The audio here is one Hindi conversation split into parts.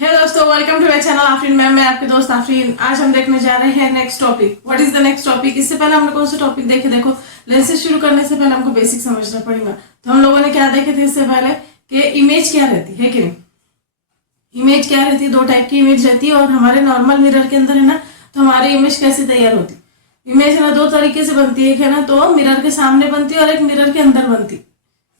हेलो दोस्तों, welcome to my channel Afreen ma'am. मैं आपके दोस्त आफरीन। आज हम देखने जा रहे हैं next topic. What is the next topic? इससे पहले हमने कौन सा टॉपिक देखे? देखो, लेंसेज शुरू करने से पहले हमको बेसिक समझना पड़ेगा। तो हम लोगों ने क्या देखे थे इससे पहले कि इमेज क्या रहती है कि नहीं। इमेज क्या रहती है? दो टाइप की इमेज रहती है और हमारे नॉर्मल मिरर के अंदर है ना, तो हमारी इमेज कैसे तैयार होती? इमेज है ना दो तरीके से बनती है। एक है ना तो मिरर के सामने बनती है और एक मिरर के अंदर बनती।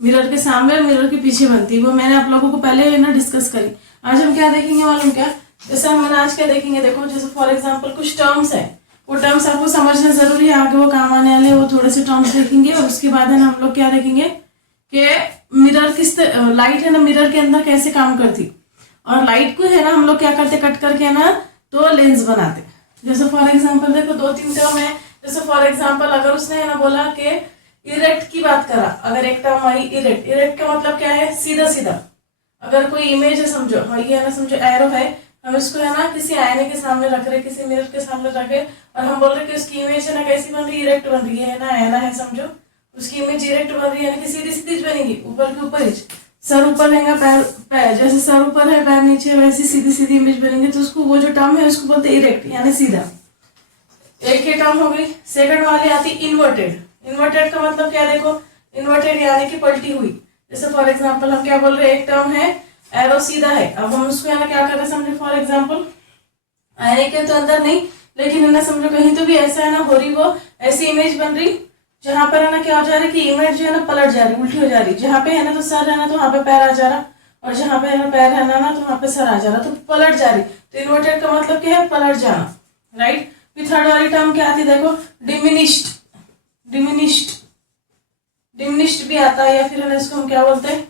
मिरर के सामने और मिरर के पीछे बनती है। वो मैंने आप लोगों को पहले है ना डिस्कस करी। आज हम क्या देखेंगे मालूम क्या? जैसे हम आज क्या देखेंगे, देखो जैसे फॉर एग्जांपल कुछ टर्म्स है, वो टर्म्स आपको समझना जरूरी है, आगे वो काम आने वाले। वो थोड़े से टर्म्स देखेंगे और उसके बाद है ना हम लोग क्या देखेंगे कि मिरर लाइट है ना मिरर के अंदर कैसे काम करती, और लाइट को है ना हम लोग क्या करते, कट करके है ना तो लेंस बनाते। जैसे फॉर एग्जाम्पल देखो दो तीन टर्म है। जैसे फॉर एग्जाम्पल अगर उसने है ना बोला कि इरेक्ट की बात करा, अगर एक टर्म आई इरेक्ट, इरेक्ट का मतलब क्या है? सीधा सीधा। अगर कोई इमेज है समझो, हाँ ये है ना समझो एरो है, हम इसको है ना किसी आईने के सामने रख रहे, किसी मिरर के सामने रखे और हम बोल रहे कि उसकी इमेज है ना कैसी बन रही है? इरेक्ट बन रही है ना, आईना है समझो, उसकी इमेज इरेक्ट बन रही है ना कि सीधी सीधी बनेगी, ऊपर के ऊपर ही। सर ऊपर रहेगा, पैर जैसे सर ऊपर है पैर नीचे, वैसी सीधी सीधी इमेज बनेगी। तो उसको वो जो टर्म है उसको बोलते हैं इरेक्ट यानी सीधा। एक ही टर्म हो गई। सेकंड वाली आती इन्वर्टेड। इन्वर्टेड का मतलब क्या? देखो इन्वर्टेड यानी कि पलटी हुई। जैसे फॉर एग्जांपल हम क्या बोल रहे हैं, एक टर्म है एरो सीधा है, अब हम उसको है ना क्या कर रहे हैं समझो, फॉर एग्जांपल आईने के तो अंदर नहीं लेकिन है ना समझो कहीं तो भी ऐसा है ना हो रही, वो ऐसी इमेज बन रही जहां पर है ना क्या हो जा रहा है कि इमेज जो है ना पलट जा रही, उल्टी हो जा रही। जहां पे है ना तो सर है ना तो वहां पे पैर आ जा रहा, और जहां पे है ना पैर है ना तो वहां पे सर आ जा रहा, तो पलट जा रही। तो इन्वर्टेड का मतलब क्या है? पलट जाना, राइट। फिर थर्ड वाली टर्म क्या आती है? देखो डिमिनिश्ड। डिमिनिश्ड डिमिनिश्ड भी आता है, या फिर है ना इसको हम क्या बोलते हैं?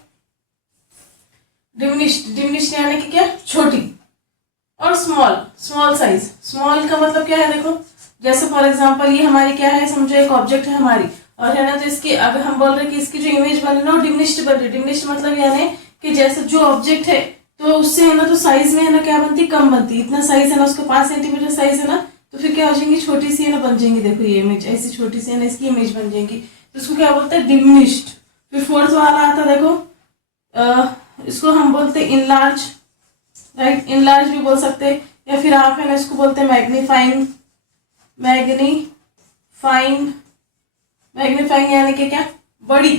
डिमिनिश्ड। डिमिनिश्ड यानी कि क्या? छोटी। और स्मॉल, स्मॉल साइज। स्मॉल का मतलब क्या है? देखो जैसे फॉर एग्जांपल ये हमारी क्या है समझो, एक ऑब्जेक्ट है हमारी, और है ना तो इसकी अगर हम बोल रहे हैं कि इसकी जो इमेज बन रही है ना वो डिमिनिश्ड बन रही है। डिमिनिश्ड मतलब यानी कि जैसे जो ऑब्जेक्ट है तो उससे है ना तो साइज में है ना क्या बनती? कम बनती। इतना साइज है ना उसका 5 सेंटीमीटर साइज है ना, तो फिर क्या हो जाएंगी? छोटी सी है ना बन जाएंगी। देखो ये इमेज ऐसी छोटी सी है ना इसकी इमेज बन जाएंगी, तो इसको क्या बोलते हैं? डिमिनिश्ड। फिर फोर्थ वाला आता देखो, इसको हम बोलते हैं इनलार्ज, राइट। इनलार्ज भी बोल सकते हैं, या फिर आप है ना इसको बोलते हैं मैग्नीफाइंग। मैग्नीफाइंग मैग्नीफाइंग यानी कि क्या? बड़ी।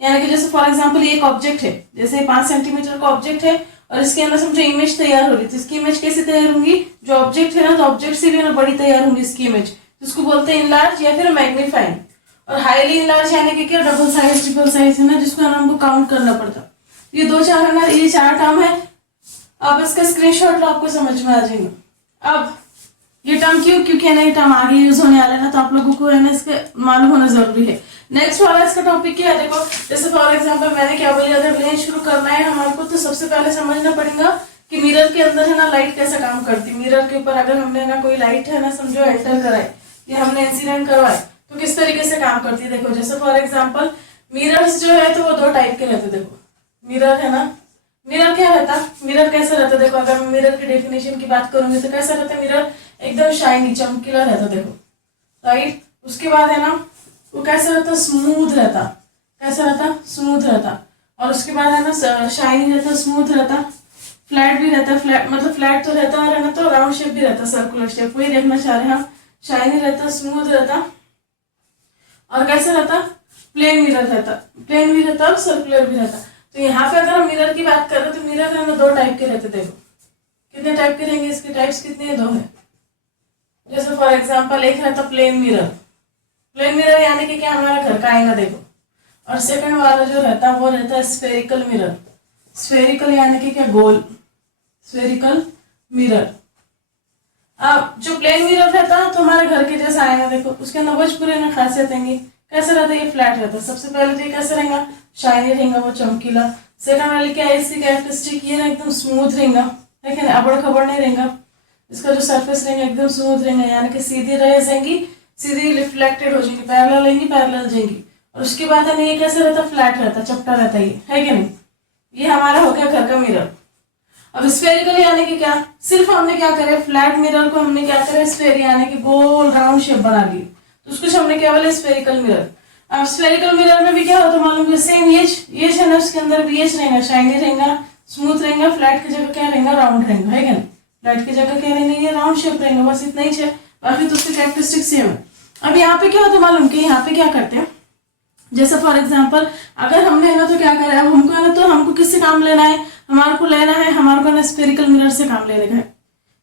यानी कि जैसे फॉर एग्जांपल ये एक ऑब्जेक्ट है, जैसे 5 सेंटीमीटर का ऑब्जेक्ट है और इसके अंदर समझो इमेज तैयार हो रही, तो इसकी इमेज कैसे तैयार होंगी? जो ऑब्जेक्ट है ना तो ऑब्जेक्ट से भी ना बड़ी तैयार होंगी इसकी इमेज, तो इसको बोलते हैं इनलार्ज या फिर मैग्नीफाइंग। और हाईली इनलार्ज यानी कि क्या? डबल साइज ट्रिपल साइज है ना, जिसको हमको काउंट करना पड़ता। ये दो चार है ना, ये 4 टर्म है। अब इसका स्क्रीनशॉट लो, आपको समझ में आ जाएगा। अब ये टर्म क्यों? क्योंकि है ना ये टर्म आगे यूज होने वाला है ना, तो आप लोगों को है ना इसके मालूम होना जरूरी है। नेक्स्ट वाला इसका टॉपिक क्या है? देखो जैसे फॉर एग्जांपल मैंने क्या बोली, अगर लेंस शुरू करना है हमारे को तो सबसे पहले समझना पड़ेगा कि मिरर के अंदर है ना लाइट कैसे काम करती। मिरर के ऊपर अगर हमने ना कोई लाइट है ना समझो एंटर कराए या हमने इंसिडेंट करवाए तो किस तरीके से काम करती है। देखो जैसे फॉर एग्जाम्पल मिरर्स जो है तो वो दो टाइप के रहते। देखो मिरर है ना, मिरर क्या रहता? मिरर कैसा रहता? देखो अगर मैं मिरर की डेफिनेशन की बात करूंगी तो कैसा रहता? मिरर एकदम शाइनी चमकीला रहता। देखो राइट। उसके बाद है ना वो कैसा रहता? स्मूथ रहता। कैसा रहता? स्मूथ रहता। और उसके बाद है ना शाइनी रहता, स्मूथ रहता, फ्लैट भी रहता। फ्लैट मतलब फ्लैट तो रहता और है ना तो राउंड शेप भी रहता, सर्कुलर शेप। वही देखना चाह रहे हैं हम। शाइनी रहता, स्मूथ रहता, और कैसा रहता? प्लेन मिरर रहता। प्लेन भी रहता और सर्कुलर भी रहता। तो यहाँ पे अगर हम मिरर की बात करें तो मिरर है ना दो टाइप के रहते। देखो कितने टाइप के रहेंगे? इसके टाइप्स कितने हैं? 2 है। जैसे फॉर एग्जांपल एक रहता प्लेन मिरर। प्लेन मिरर यानी कि क्या? हमारा घर का आईना। देखो। और सेकंड वाला जो रहता है वो रहता है स्फेरिकल मिरर। स्फेरिकल यानी कि क्या? गोल। Spherical mirror. अब जो प्लेन मिरर रहता है तो हमारे घर के जैसा आईना, देखो उसके अंदर कुछ पूरे ना खासियत होंगी। कैसे रहता है? ये फ्लैट रहता है। सबसे पहले तो ये कैसे रहेगा? शाइनी रहेगा, वो चमकीला। सेकंड वाली क्या है इसकी कैरेक्टरिस्टिक? ये ना एकदम स्मूथ रहेगा, लेकिन अबड़ खबड़ नहीं रहेगा। इसका जो सरफेस रहेगा एकदम स्मूथ रहेगा, यानी कि सीधी रह जाएंगी, सीधी रिफ्लेक्टेड हो जाएंगी, पैरेलल रहेंगी, पैरेलल जाएंगी। और उसके बाद है ना ये कैसे रहता? फ्लैट रहता, चपटा रहता, ये है कि नहीं? ये हमारा हो गया घर का मिरर। अब स्फेरिकल यानी कि क्या? सिर्फ हमने क्या करे, फ्लैट मिरर को हमने क्या करे, स्फेयर यानी कि गोल राउंड शेप बना ली, तो उसको हमने क्या बोले? Spherical mirror. अब स्फेरिकल मिरर में भी क्या होता है मालूम? सेम ये है ना, उसके अंदर भी ये रहेगा, शाइनी रहेगा, स्मूथ रहेगा, फ्लैट की जगह क्या रहेगा, राउंड रहेगा, है क्या नहीं। फ्लैट की जगह क्या रहेंगे, ये राउंड शेप रहेंगे, बस इतना ही है, बाकी तो उसके कैरेक्टरिस्टिक सेम है। अब यहाँ पे क्या होता है मालूम कि यहाँ पे क्या करते हैं, जैसे फॉर एग्जाम्पल अगर हमने है ना तो क्या करें, अब हमको है ना तो हमको किससे काम लेना है, हमारे को लेना है, हमारे को ना स्फेरिकल मिरर से काम लेने का है।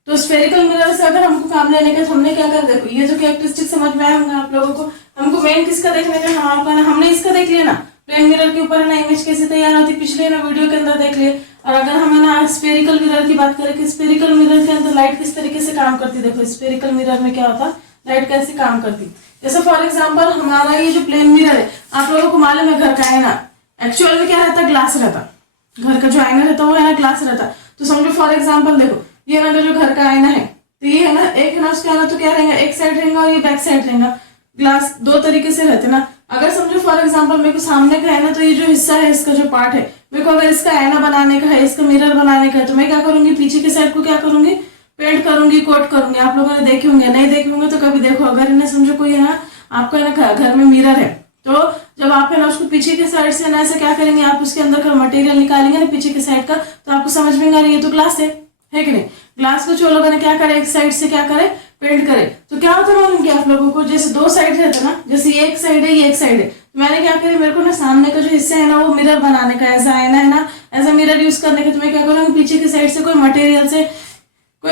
तो स्फेरिकल मिरर से अगर हमको काम लेने का, तो हमने क्या कर, देखो ये जो कैरेक्टरिस्टिक समझ में आया होंगे आप लोगों को। हमको मेन किसका देखने का, हमारे को है ना, हमने इसका देख लिया ना, प्लेन मिरर के ऊपर है ना इमेज कैसे तैयार होती, पिछले ना वीडियो के अंदर देख लिए। और अगर हम है ना स्फेरिकल मिरर की बात करें कि स्फेरिकल मिरर के अंदर लाइट किस तरीके से काम करती, देखो स्फेरिकल मिरर में क्या होता, लाइट कैसे काम करती। जैसे फॉर एग्जाम्पल हमारा ये जो प्लेन मिरर है, आप लोगों को मालूम है घर का आईना एक्चुअल में क्या रहता, ग्लास रहता, घर का जो आईना रहता वो है ना ग्लास रहता। तो समझो फॉर एग्जाम्पल देखो ये ना जो घर का आईना है, तो ये है ना एक है ना उसका आईना तो क्या रहेगा, एक साइड रहेगा और ये बैक साइड रहेगा। ग्लास दो तरीके से रहते ना। अगर समझो फॉर एग्जाम्पल मेरे को सामने का है ना, तो ये जो हिस्सा है इसका जो पार्ट है, मेरे को अगर इसका आईना बनाने का है, इसका मिरर बनाने का है, तो मैं क्या करूंगी, पीछे के साइड को क्या करूंगी, पेंट करूंगी, कोट करूंगी। आप लोगों ने देखे होंगे, नहीं देखे होंगे तो कभी देखो। अगर इन्हें समझो कोई है ना आपका है ना घर में मिरर है, तो जब आप है ना उसको पीछे के साइड से ना ऐसे क्या करेंगे, आप उसके अंदर का मटेरियल निकालेंगे ना पीछे के साइड का, तो आपको समझ में आ रही है तो ग्लास है कि नहीं। ग्लास को जो लोगों ने क्या करे, एक साइड से क्या करे, पेंट करे। तो क्या होता है मालूम क्या आप लोगों को, जैसे दो साइड रहते ना, जैसे ये एक साइड है ये एक साइड है, तो मैंने क्या करी, मेरे को ना सामने का जो हिस्सा है ना वो मिरर बनाने का, ऐसा आईना है ना ऐसा मिरर यूज करने का, तो मैं क्या करूँगी पीछे की साइड से कोई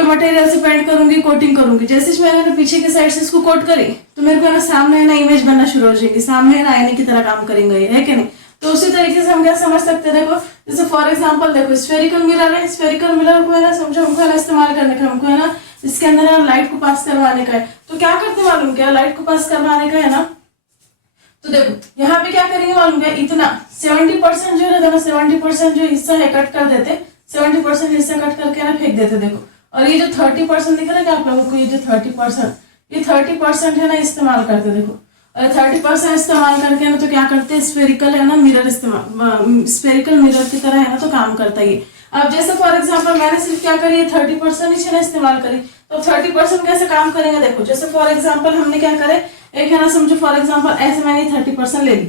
मटेरियल से पेंट करूंगी, कोटिंग करूंगी। जैसे मैंने पीछे के साइड से इसको कोट करी, तो मेरे को ना सामने है ना इमेज बनना शुरू हो जाएगी, सामने है ना आईने की तरह काम करेंगे, ये है कि नहीं। तो उसी तरीके से हम क्या समझ सकते हैं, देखो जैसे फॉर एग्जांपल देखो स्फेरिकल मिरर है, स्फेरिकल मिरर को है ना समझो हमको है ना इस्तेमाल करने का, हमको है ना इसके अंदर है लाइट को पास करवाने का है। तो क्या करते मालूम क्या, लाइट को पास करवाने का है ना, तो देखो यहाँ पे क्या करेंगे मालूम क्या, इतना 70% जो रहता है ना, 70% जो हिस्सा है कट कर देते, 70% हिस्सा कट करके ना फेंक देते। देखो और ये जो 30% दिख रहा है आप लोगों को, ये जो 30% है ना इस्तेमाल करते। देखो और 30% इस्तेमाल करके ना तो क्या करते हैं, स्फेरिकल है ना मिरर इस्तेमाल, स्फेरिकल मिरर की तरह है ना तो काम करता है ये। अब जैसे फॉर एग्जांपल मैंने सिर्फ क्या करी है 30% ही इस्तेमाल करी, तो 30% कैसे काम करेंगे, देखो जैसे फॉर एग्जांपल हमने क्या करे, एक है ना समझो फॉर एग्जांपल ऐसे मैंने 30% ले ली,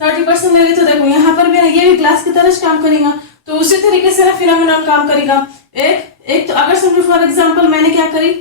30% ले ली, तो देखो यहाँ पर भी ना ये भी ग्लास की तरह काम करेगा। तो उसी तरीके से ना फिनोमिनन काम करेगा। एक तो अगर समझो फॉर एग्जांपल मैंने क्या करी,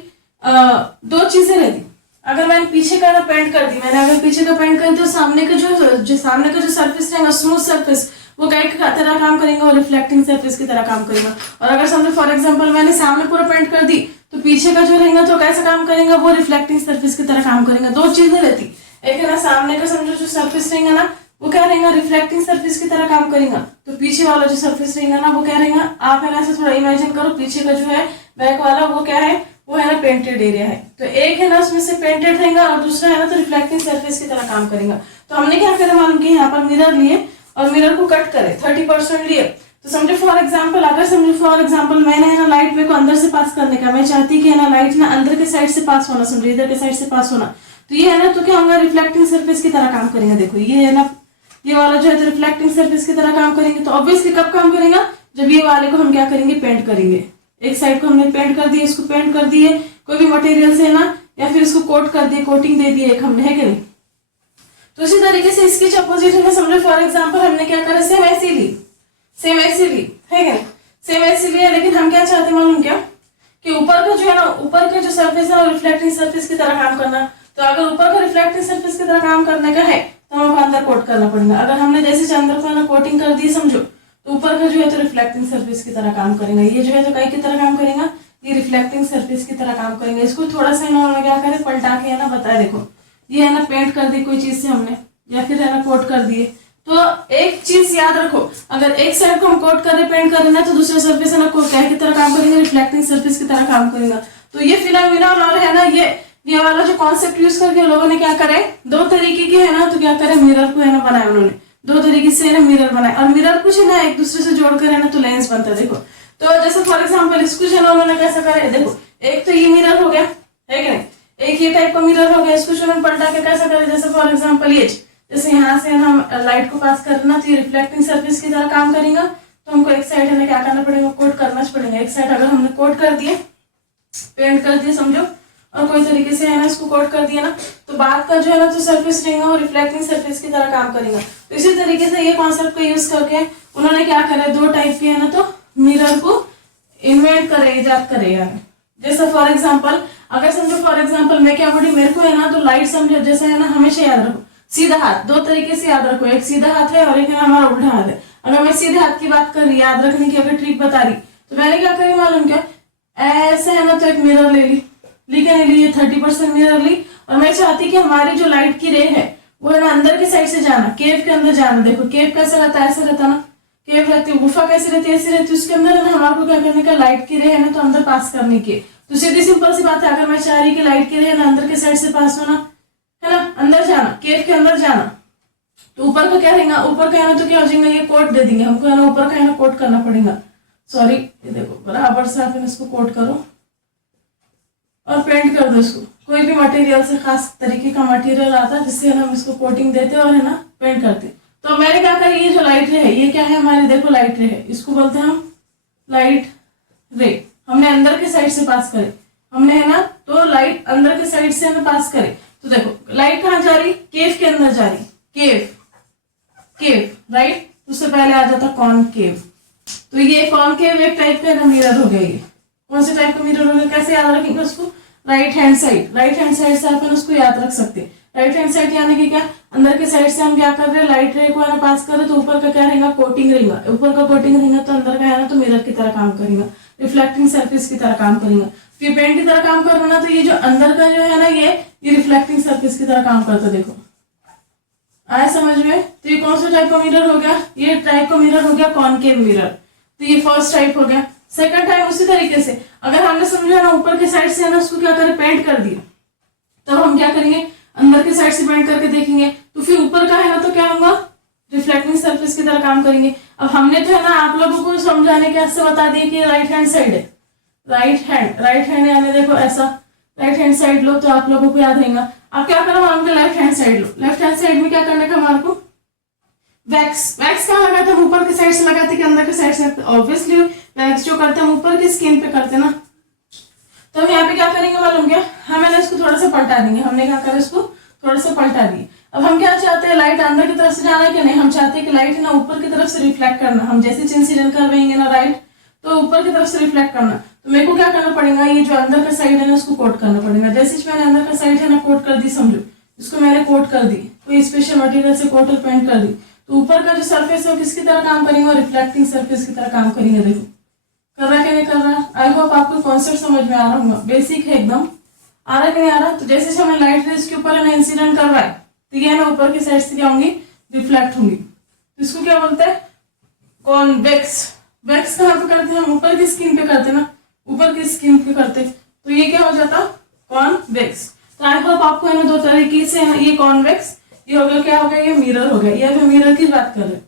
दो चीजें रहती, अगर मैंने पीछे का ना पेंट कर दी, मैंने अगर पीछे का पेंट कर दी तो सामने का जो सरफेस रहेगा स्मूथ सरफेस, वो क्या की तरह काम करेगा, और रिफ्लेक्टिंग सरफेस की तरह काम करेगा। और अगर समझो फॉर एग्जांपल मैंने सामने पूरा पेंट कर दी, तो पीछे का जो रहेगा तो कैसा काम करेगा, वो रिफ्लेक्टिंग सरफेस की तरह काम करेगा। दो चीजें रहती, एक है ना सामने का समझो जो सरफेस रहेगा ना वो क्या रहेगा, रिफ्लेक्टिंग सरफेस की तरह काम करेगा, तो पीछे वाला जो सरफेस रहेगा ना वो क्या रहेगा, आप है ना ऐसे थोड़ा इमेजिन करो, पीछे का जो है बैक वाला वो क्या है, वो है ना पेंटेड एरिया है। तो एक है ना उसमें से पेंटेड रहेगा और दूसरा है ना तो रिफ्लेक्टिंग सरफेस की तरह काम करेगा। तो हमने क्या करा मालूम कि यहाँ पर मिरर लिए और मिरर को कट करे, 30% लिए। तो समझो फॉर एग्जाम्पल, अगर समझो फॉर एग्जाम्पल मैंने है ना लाइट मेरे को अंदर से पास करने का, मैं चाहती कि है ना लाइट ना अंदर के साइड से पास होना, समझो इधर के साइड से पास होना, तो ये है ना तो क्या होगा, रिफ्लेक्टिंग सरफेस की तरह काम करेंगे। देखो ये है ना ये वाला जो है तो रिफ्लेक्टिंग सरफेस की तरह काम करेंगे। तो ऑब्वियसली कब काम करेगा, जब ये वाले को हम क्या करेंगे, पेंट करेंगे। एक साइड को हमने पेंट कर दिया, इसको पेंट कर दिए कोई भी मटेरियल से ना, या फिर इसको कोट कर दिए, कोटिंग दे दी एक हमने, है कि नहीं। तो इसी तरीके से इसकी अपोजिट में समझो फॉर एग्जाम्पल हमने क्या करा, सेम ऐसी ली, है क्या, सेम ऐसी लिया, लेकिन हम क्या चाहते मालूम क्या, कि ऊपर का जो है ना, ऊपर का जो सरफेस है वो रिफ्लेक्टिंग सरफेस की तरह काम करना। तो अगर ऊपर का रिफ्लेक्टिंग सरफेस की तरह काम करने का है तो हमको अंदर कोट करना पड़ेगा। अगर हमने जैसे अंदर को ना कोटिंग कर दी समझो, तो ऊपर का जो है तो रिफ्लेक्टिंग सरफेस की तरह काम करेगा, ये जो है तो कई की तरह काम करेगा, ये रिफ्लेक्टिंग सरफेस की तरह काम करेंगे। इसको थोड़ा सा इन्होंने क्या करे, पलटा के है ना बताया, देखो ये है ना पेंट कर दी कोई चीज से हमने, या फिर है ना कोट कर दिए। तो एक चीज याद रखो, अगर एक साइड को हम कोट कर रहे पेंट कर रहे हैं तो दूसरे सरफेस है ना क्या की तरह काम करेंगे, रिफ्लेक्टिंग सरफेस की तरह काम करेगा। तो ये फिनोमिनन और है ना ये वाला जो कॉन्सेप्ट यूज करके लोगों ने क्या करे, दो तरीके के है ना तो क्या करे, मिरर को है ना बनाया उन्होंने, दो तरीके से है ना मिरर बनाए, और मिरर कुछ है ना एक दूसरे से जोड़कर है ना तो लेंस बनता है। देखो तो जैसे फॉर एग्जाम्पल इसको जो है ना उन्होंने कैसा करे, देखो एक तो ये मिरर हो गया, है क्या, एक ये टाइप का मिरर हो गया, इसको जो पलटा के कैसा करे, जैसे फॉर एग्जाम्पल ये जैसे यहाँ से हम लाइट को पास करना तो ये रिफ्लेक्टिंग सरफेस की तरह काम करेगा। तो हमको एक साइड है ना क्या करना पड़ेगा, कोट करना पड़ेगा। एक साइड अगर हमने कोट कर दिए, पेंट कर दिए समझो, और कोई तरीके से है ना इसको कोट कर दिया ना, तो बाद का जो है ना तो सरफेस रहेगा वो रिफ्लेक्टिंग सरफेस की तरह काम करेगा। तो इसी तरीके से ये कॉन्सेप्ट को यूज करके उन्होंने क्या करा, दो टाइप के है ना तो मिरर को इन्वेंट करे, इजाद करे यार। जैसे फॉर एग्जांपल, अगर समझो फॉर एग्जांपल मैं क्या बोली, मेरे को है ना तो लाइट समझो जैसे है ना, हमेशा याद रखो सीधा हाथ, दो तरीके से याद रखो, एक सीधा हाथ है और एक है ना हमारा उल्टा हाथ है। अगर मैं सीधे हाथ की बात कर रही, याद रखने की अगर ट्रिक बता रही, तो मैंने क्या करी मालूम क्या, ऐसे है ना तो एक मिरर ले ली, लेकिन ये 30% मिरर ली, और मैं चाहती कि हमारी जो लाइट की रे है वो है ना अंदर की साइड से जाना, केव के अंदर जाना। देखो केव कैसा रहता है, ऐसा रहता ना, केव रहती है, गुफा कैसी रहती है, ऐसी रहती है, उसके अंदर है ना हमारे को क्या करने का, लाइट की रे है ना तो अंदर पास करने की। तो सीधी सिंपल सी बात है, अगर मैं चाह रही कि लाइट की रे है ना अंदर के साइड से पास होना है ना, अंदर जाना, केव के अंदर जाना, तो ऊपर का क्या रहेगा, ऊपर का है ना तो क्या हो जाएगा, ये कोट दे देंगे हमको है ना, ऊपर का है ना कोट करना पड़ेगा। सॉरी, ये देखो बराबर से आप इसको कोट करो और पेंट कर दो इसको। कोई भी मटेरियल से, खास तरीके का मटेरियल आता है जिससे हम इसको कोटिंग देते और है ना पेंट करते। तो मैंने क्या कहा, ये जो लाइट रे है ये क्या है हमारी, देखो लाइट रे है, इसको बोलते हैं हम लाइट रे। हमने अंदर के साइड से पास करे, हमने है ना तो लाइट अंदर के साइड से हमें पास करे। तो देखो लाइट कहाँ जा रही, केव के अंदर जा रही, केव केव राइट। उससे पहले आ जाता कॉनकेव। तो ये कॉनकेव एक टाइप का मिरर हो गया। ये कौन से टाइप का मिरर हो गया, कैसे याद रखेंगे उसको, right hand side, right hand side से अपन उसको याद रख सकते हैं। राइट हैंड साइड यानी कि क्या, अंदर के साइड से हम क्या कर रहे हैं, लाइट रे को है ना पास कर रहे, तो ऊपर का क्या रहेगा, कोटिंग रहेगा, ऊपर का कोटिंग रहेगा तो अंदर का है ना तो मिरर की तरह काम करेगा, रिफ्लेक्टिंग सरफेस की तरह काम करेगा। फिर पेंट की तरह काम करना, तो ये जो अंदर का जो है ना ये रिफ्लेक्टिंग सरफेस की तरह काम करता। देखो आया समझ में। तो ये कौन सा टाइप का मिरर हो गया, ये टाइप का मिरर हो गया कॉनकेव मिरर। तो ये फर्स्ट टाइप हो गया। सेकंड टाइप उसी तरीके से, अगर हमने समझा ना ऊपर के साइड से है ना उसको क्या करें, पेंट कर दिया, तब हम क्या करेंगे, अंदर के साइड से पेंट करके देखेंगे, तो फिर ऊपर का है ना तो क्या होगा, रिफ्लेक्टिंग सरफेस की तरह काम करेंगे। अब हमने तो है ना आप लोगों को समझाने के वास्ते बता दिया कि राइट हैंड साइड है, राइट हैंड यानी देखो ऐसा, राइट हैंड साइड लो तो आप लोगों को याद रहेगा। अब क्या करो, हम लेफ्ट हैंड साइड लो, लेफ्ट हैंड साइड में क्या करने का हमारे को, वैक्स कहाँ लगाते हैं, ऊपर के साइड से लगाते कि अंदर के साइड से, ऑब्वियसली वैक्स जो करते हैं हम ऊपर की स्किन पे करते हैं ना। तो हम यहाँ पे क्या करेंगे मालूम क्या, हमें ना इसको थोड़ा सा पलटा देंगे, हमने क्या करा इसको थोड़ा सा पलटा दिए। अब हम क्या चाहते हैं, लाइट अंदर की तरफ से जाना है कि नहीं, हम चाहते हैं कि लाइट ना ऊपर की तरफ से रिफ्लेक्ट करना, हम जैसे इंसिडेंट कर रहेंगे ना राइट, तो ऊपर की तरफ से रिफ्लेक्ट करना। तो मेरे को क्या करना पड़ेगा, ये जो अंदर का साइड है ना उसको कोट करना पड़ेगा। जैसे मैंने अंदर का साइड है ना कोट कर दी, समझो इसको मैंने कोट कर दी, कोई स्पेशल मटेरियल से कोट और पेंट कर दी, तो ऊपर का जो सरफेस है वो किसकी तरह काम करेंगे, रिफ्लेक्टिंग सरफेस की तरह काम करेंगे। देखो कर रहा है क्या नहीं कर रहा। आई होप आपको कॉन्सेप्ट समझ में आ रहा होगा, बेसिक है एकदम, आ रहा है कि नहीं आ रहा। तो जैसे हमें लाइट रेज के ऊपर है ना इंसिडेंट कर रहा है, तो ये ना ऊपर की साइड से क्या होंगी, रिफ्लेक्ट होंगी। तो इसको क्या बोलते हैं, कॉन्वेक्स। वेक्स कहाँ पे करते हैं, हम ऊपर की स्किन पे करते ना, ऊपर की स्किन पे करते, तो ये क्या हो जाता, कॉन्वेक्स। तो आई होप आपको है ना दो तरीके से है, ये कॉन्वेक्स, ये हो गया क्या हो गया, ये मिरर हो गया। ये हम मिरर की बात कर रहे हैं,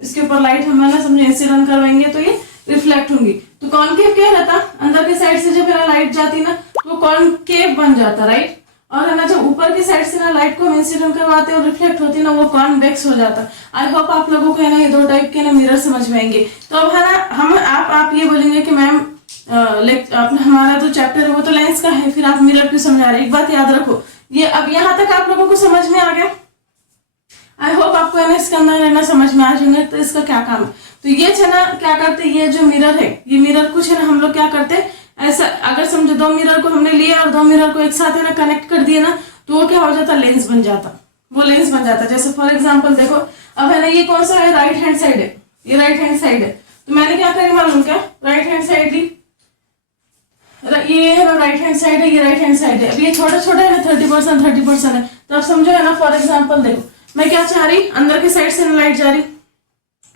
इसके ऊपर लाइट हम ना समझे इंसिडेंट करवाएंगे तो ये रिफ्लेक्ट होंगी। तो कॉनकेव क्या रहता, अंदर के साइड से जब लाइट जाती ना तो कॉनकेव बन जाता राइट, और है ना जब ऊपर की साइड से ना लाइट को हम इंसिडेंट करवाते और रिफ्लेक्ट होती ना वो कॉन्वेक्स हो जाता। आई होप आप लोगों को है ना ये दो टाइप के ना मिरर समझ में आएंगे। तो अब है ना हम आप ये बोलेंगे कि मैम हमारा जो चैप्टर है वो तो लेंस का है, फिर आप मिरर क्यों समझा रहे हैं। एक बात याद रखो, ये अब यहाँ तक आप लोगों को समझ में आ गया। आई होप आपको है ना इसके अंदर है ना समझ में आ जाएंगे। तो इसका क्या काम है, तो ये है ना क्या करते, ये जो मिरर है, ये मिरर कुछ है ना हम लोग क्या करते हैं, ऐसा अगर समझो दो मिरर को हमने लिया और दो मिरर को एक साथ है ना कनेक्ट कर दिया ना, तो वो क्या हो जाता, लेंस बन जाता, वो लेंस बन जाता। जैसे फॉर एग्जाम्पल देखो, अब है ना ये कौन सा है, राइट हैंड साइड है, ये राइट हैंड साइड है। तो मैंने क्या करी मालूम क्या, राइट हैंड साइड ली, ये है ना राइट हैंड साइड है, ये राइट हैंड साइड है। अब ये छोटा छोटा है ना 30% है, तो अब समझो है ना फॉर एग्जाम्पल देखो मैं क्या चाह रही, अंदर की साइड से लाइट जा रही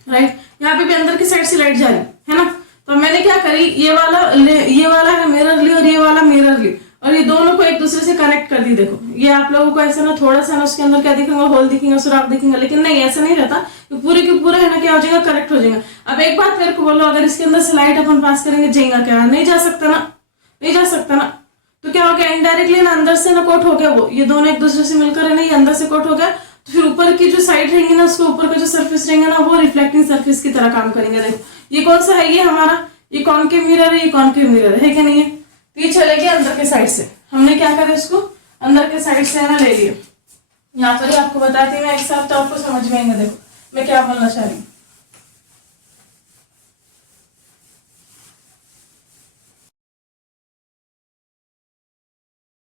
राइट, यहाँ पे भी अंदर की साइड से लाइट जा रही है ना। तो मैंने क्या करी, ये वाला है मिरर ली और ये वाला मिरर ली, और ये दोनों को एक दूसरे से कनेक्ट कर दी। देखो ये आप लोगों को ऐसा ना थोड़ा सा ना उसके अंदर क्या दिखेगा, होल दिखेगा, सुराख दिखेगा, लेकिन नहीं ऐसा नहीं रहता, तो पूरे के पूरा है ना क्या हो जाएगा, कनेक्ट हो जाएगा। अब एक बात मेरे को बोलो, अगर इसके अंदर से लाइट अपन पास करेंगे जाएगा क्या, नहीं जा सकता ना, नहीं जा सकता ना। तो क्या हो गया, इनडायरेक्टली ना अंदर से ना कोट हो गया, वो ये दोनों एक दूसरे से मिलकर है ना ये अंदर से कोट हो गया। तो फिर ऊपर की जो साइड रहेंगी ना, उसके ऊपर का जो सरफेस रहेंगे ना वो रिफ्लेक्टिंग सरफेस की तरह काम करेंगे। देखो ये कौन सा है, ये हमारा ये कॉनकेव मिरर है, ये कॉनकेव मिरर है कि नहीं है। तो ये चले गया अंदर के साइड से, हमने क्या करा इसको अंदर के साइड से ना ले लिया। यहाँ पर ही आपको बताती मैं एक साथ, तो आपको समझ में आएगा। देखो मैं क्या बोलना चाह रही हूँ,